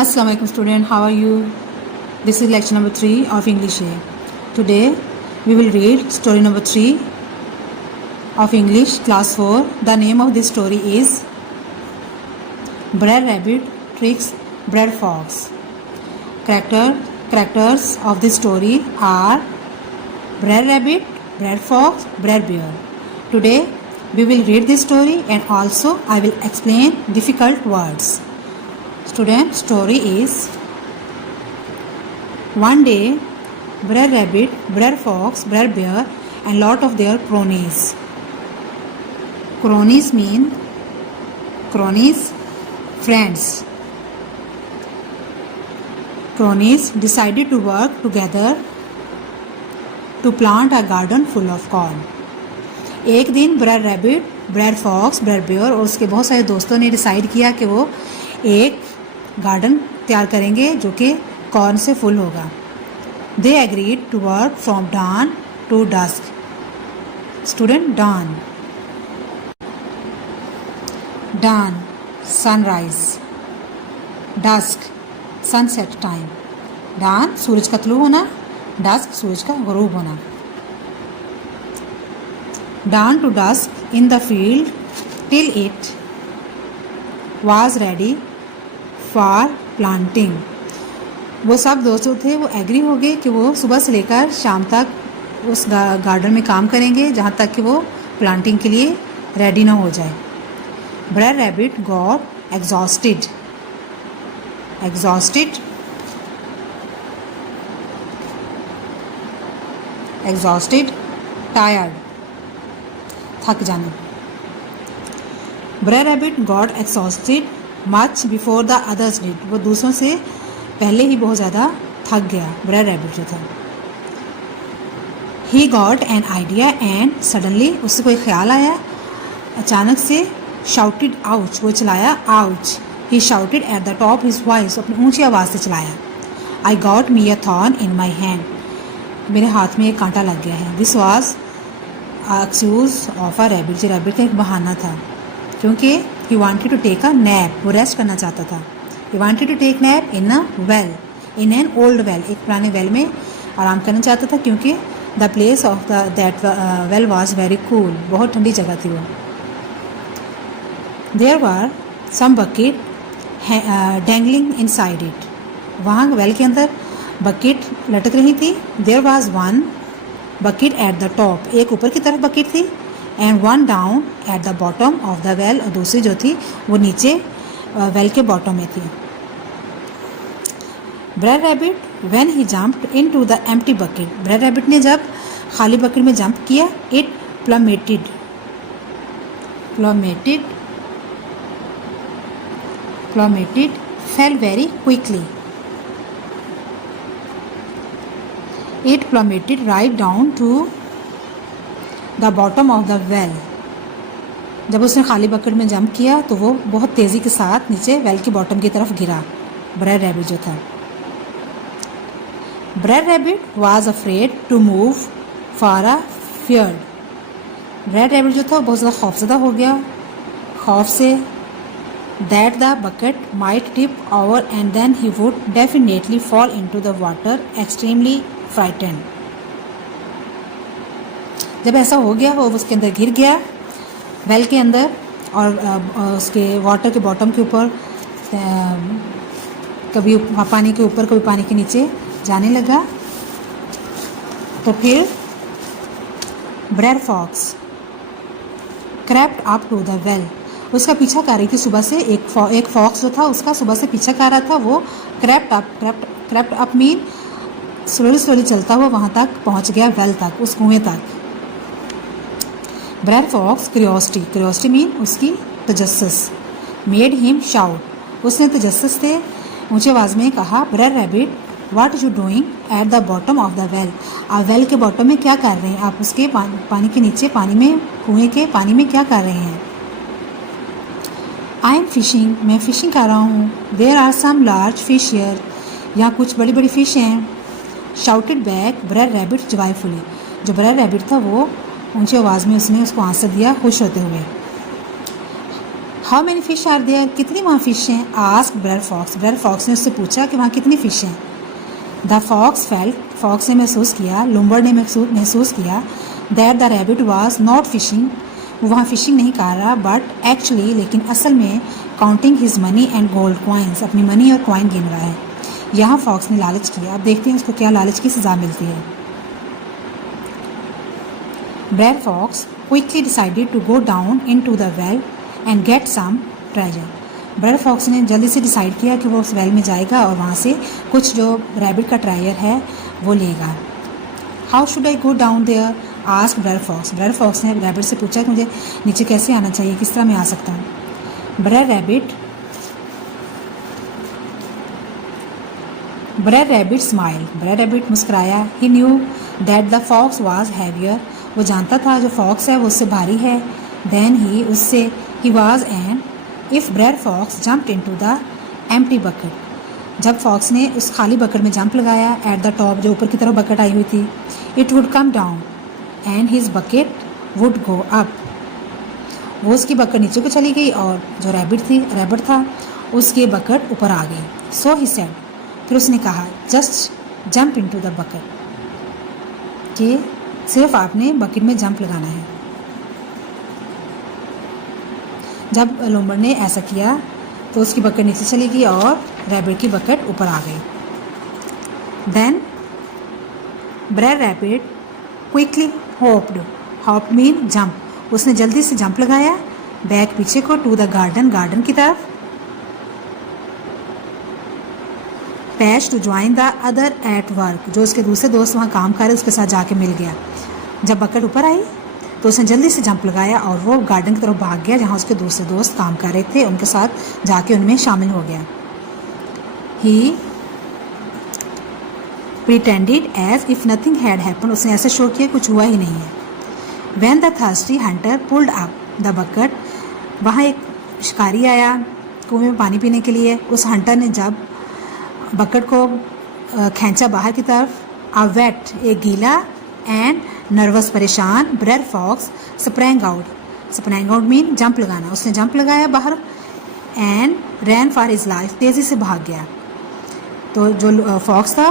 Assalamu alaikum student, how are you? This is lecture number 3 of English A. Today we will read story number 3 of English class 4. The name of this story is Brer Rabbit Tricks Brer Fox. Characters of this story are Brer Rabbit, Brer Fox, Brer Bear. Today we will read this story and also I will explain difficult words. Student, story is: one day Brer Rabbit, Brer Fox, Brer Bear and lot of their cronies. Cronies mean friends. Cronies decided to work together to plant a garden full of corn. एक दिन ब्रर rabbit, ब्रर fox, ब्रर bear और उसके बहुत सारे दोस्तों ने decide किया कि वो एक गार्डन तैयार करेंगे जो कि कॉर्न से फुल होगा. They agreed to work from dawn to dusk. Student, dawn sunrise, dusk sunset time. dawn सूरज का तुलू होना, dusk सूरज का गुरूब होना. dawn to dusk in the field till it was ready for planting. वो सब दोस्त जो थे वो एग्री हो गए कि वो सुबह से लेकर शाम तक उस गार्डन में काम करेंगे जहाँ तक कि वो प्लांटिंग के लिए रेडी ना हो जाए. Brer Rabbit got exhausted, tired, थक जाना. Brer Rabbit got exhausted much before the others did. वो दूसरों से पहले ही बहुत ज़्यादा थक गया ब्रर रैबिट जो था. He got an idea and suddenly उससे कोई ख्याल आया, अचानक से. शाउटेड आउच, वो चलाया ouch. He shouted at the top his voice, अपनी ऊंची आवाज़ से चलाया. I got me a thorn in my hand, मेरे हाथ में एक कांटा लग गया है. This was excuse of a rabbit. जो रैबिट का एक बहाना था क्योंकि he wanted to take a nap, वो रेस्ट करना चाहता था. He wanted to take nap in a well, in an old well, एक पुराने वेल में आराम करना चाहता था क्योंकि the place of that well was very cool, बहुत ठंडी जगह थी वो. There were some bucket dangling inside it, वहाँ वेल के अंदर बकेट लटक रही थी. There was one bucket at the top, एक ऊपर की तरफ बकेट थी. And one down at the bottom of the well, और दूसरी जो थी वो नीचे वेल के बॉटम में थी. Brer Rabbit when he jumped into the empty bucket, Brer Rabbit ने जब खाली बकेट में जंप किया, it plummeted fell very quickly. It plummeted right down to the bottom of the well. जब उसने खाली बकेट में जंप किया तो वो बहुत तेज़ी के साथ नीचे वेल की बॉटम की तरफ गिरा, ब्रर रैबिट जो था. Brer Rabbit was afraid to move for a feared. Brer Rabbit जो था बहुत ज़्यादा खौफज़दा हो गया, खौफ से. That the bucket might tip over and then he would definitely fall into the water, extremely frightened. जब ऐसा हो गया वो उसके अंदर गिर गया वेल के अंदर और उसके वाटर के बॉटम के ऊपर, कभी पानी के ऊपर कभी पानी के नीचे जाने लगा. तो फिर Brer Fox crept up to the well, उसका पीछा कर रही थी सुबह से. एक फॉक्स जो था उसका सुबह से पीछा कर रहा था. वो क्रैप्ड अप मीन स्लोली चलता हुआ वहाँ तक पहुँच गया, वेल तक, उस कुएँ तक. ब्रर फॉक्स क्यूरियोसिटी मीन उसकी तजस्सुस. मेड हिम शाउट, उसने तजस्सुस से ऊंची आवाज़ में कहा, Brer Rabbit what you doing at the bottom of the well. आप वेल के बॉटम में क्या कर रहे हैं, आप उसके पानी के नीचे, पानी में, कुएं के पानी में क्या कर रहे हैं. आई एम फिशिंग, मैं फिशिंग कर रहा हूँ. There are some large fish here, यहाँ कुछ बड़ी बड़ी फिश हैं. Shouted back Brer Rabbit joyfully, जो ब्रर रैबिट था वो ऊंची आवाज़ में उसने उसको आंसर दिया खुश होते हुए. How many fish are there, कितनी वहाँ फिश हैं. Ask Brother Fox, Brother Fox ने उससे पूछा कि वहाँ कितनी फिश हैं. द फॉक्स फेल्ट, फॉक्स ने महसूस किया, लुम्बर ने महसूस किया that the rabbit was not fishing, वो वहाँ फिशिंग नहीं कर रहा, बट एक्चुअली, लेकिन असल में counting his money and gold coins, अपनी मनी और कॉइन गिन रहा है. यहाँ फॉक्स ने लालच किया. अब देखते हैं उसको क्या लालच की सज़ा मिलती है. Brer Fox quickly decided to go down into the well and get some treasure. Brer Fox ने जल्दी से डिसाइड किया कि वो उस वेल में जाएगा और वहाँ से कुछ जो रैबिट का ट्रेजर है वो लेगा. How should I go down there, ask Brer Fox. Brer Fox ने रैबिट से पूछा कि मुझे नीचे कैसे आना चाहिए, किस तरह मैं आ सकता हूँ. Brer Rabbit smile, Brer Rabbit मुस्कुराया. He knew that the fox was heavier, वो जानता था जो फॉक्स है वो उससे भारी है. देन ही, उससे, he was and if Brer Fox jumped into the empty bucket, जब फॉक्स ने उस खाली बकेट में जंप लगाया, एट द टॉप, जो ऊपर की तरफ बकेट आई हुई थी, it would come down and his bucket would go up, वो उसकी बकेट नीचे को चली गई और जो रैबिट था उसकी बकेट ऊपर आ गई. सो ही सेड, फिर उसने कहा, just jump into the bucket, कि सिर्फ आपने बकेट में जंप लगाना है. जब लोमड़ ने ऐसा किया तो उसकी बकेट नीचे चली गई और रैबिट की बकेट ऊपर आ गई. Then Brer Rabbit quickly hopped, hop mean jump, उसने जल्दी से जंप लगाया, बैक पीछे को, टू द गार्डन की तरफ, push to join the other at work, जो उसके दूसरे दोस्त वहाँ काम कर रहे उसके साथ जाके मिल गया. जब बकेट ऊपर आई तो उसने जल्दी से जंप लगाया और वो गार्डन की तरफ भाग गया जहाँ उसके दूसरे दोस्त काम कर रहे थे, उनके साथ जाके उनमें शामिल हो गया. He pretended as if nothing had happen, उसने ऐसा शो किया कुछ हुआ ही नहीं है. When the thirsty hunter pulled up the bucket, वहाँ एक शिकारी आया कुएं में पानी पीने के लिए. उस हंटर ने जब बकेट को खींचा बाहर की तरफ, अ वेट, एक गीला, एंड नर्वस, परेशान, Brer Fox sprang out mean jump लगाना, उसने जंप लगाया बाहर, and ran for his life, तेज़ी से भाग गया. तो जो फॉक्स था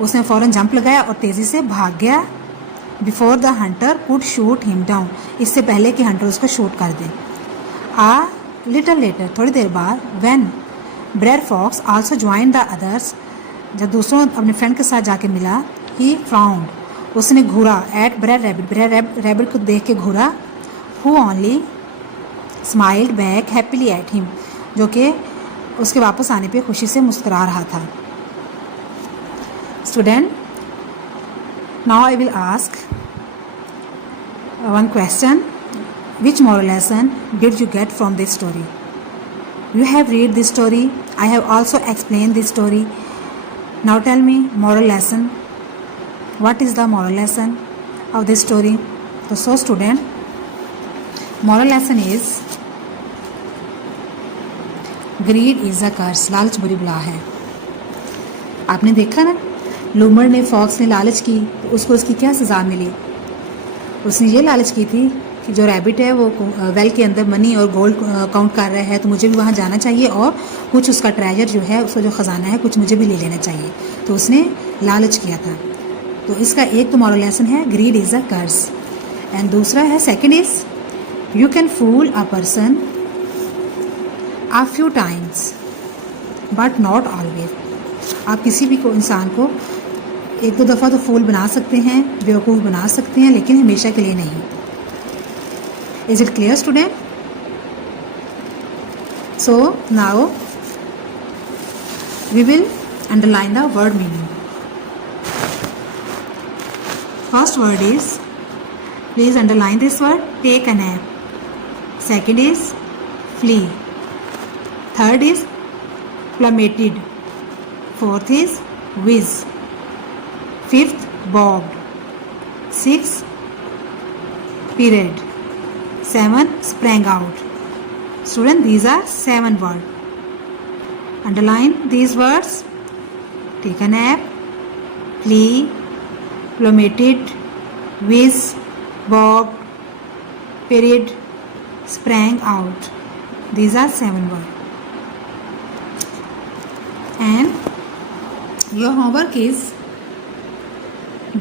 उसने फ़ौरन जंप लगाया और तेज़ी से भाग गया. Before the Hunter could shoot him down, इससे पहले कि हंटर उसको शूट कर दे. आ लिटल लेटर, थोड़ी देर बाद, when Brer Fox also join the others, जब दूसरों अपने फ्रेंड के साथ जाके मिला, ही फ्राउंड, उसने घूरा, एट ब्रैड रैबिट को देख के घूरा, who only smiled back happily at him, जो कि उसके वापस आने पे खुशी से मुस्कुरा रहा था. Student, now I will ask one question. Which moral lesson did you get from this story? You have read this story. I have also explained this story. Now tell me moral lesson. What is the moral lesson of this story? So student, moral lesson is greed is a curse. लालच बुरी बला है. आपने देखा ना, लूमड़ ने, fox ने लालच की तो उसको उसकी क्या सज़ा मिली. उसने ये लालच की थी कि जो रैबिट है वो वेल के अंदर मनी और गोल्ड काउंट कर रहा है तो मुझे भी वहाँ जाना चाहिए और कुछ उसका ट्रेजर जो है, उसका जो ख़जाना है, कुछ मुझे भी ले लेना चाहिए. तो उसने लालच किया था. तो इसका एक तो मॉरल लेसन है greed is a curse, and दूसरा है, second is you can fool a person a few times but not always. आप किसी भी को इंसान को एक दो दफ़ा तो फूल बना सकते हैं, बेवकूफ़ बना सकते हैं, लेकिन हमेशा के लिए नहीं. Is it clear, student? So now we will underline the word meaning. First word is, please underline this word, take a nap. Second is flee. Third is plummeted. Fourth is whiz. Fifth, bobbed. Sixth, period. 7, sprang out. Student, these are 7 words. Underline these words. Take a nap, flee, plummeted, whiz, bobbed, period, sprang out. These are 7 words. And your homework is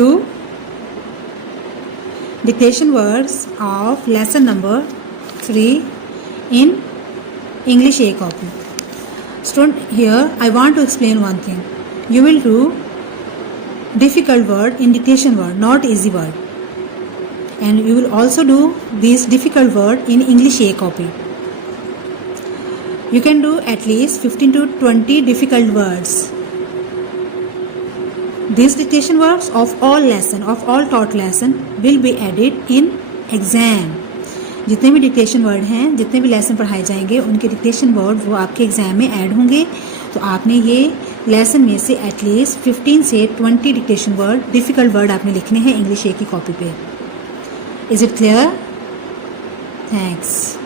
do dictation words of lesson number 3 in English A copy. Student, here I want to explain one thing. You will do difficult word in dictation word, not easy word. And you will also do these difficult word in English A copy. You can do at least 15 to 20 difficult words. These dictation words of all lesson, of all taught lesson will be added in exam. जितने भी dictation word हैं, जितने भी lesson पढ़ाए जाएंगे, उनके dictation word वो आपके एग्जाम में ऐड होंगे. तो आपने ये लेसन में से एटलीस्ट 15 से 20 डिक्टेशन वर्ड, डिफिकल्ट वर्ड आपने लिखने हैं इंग्लिश ए की कॉपी पे. Is it clear? थैंक्स.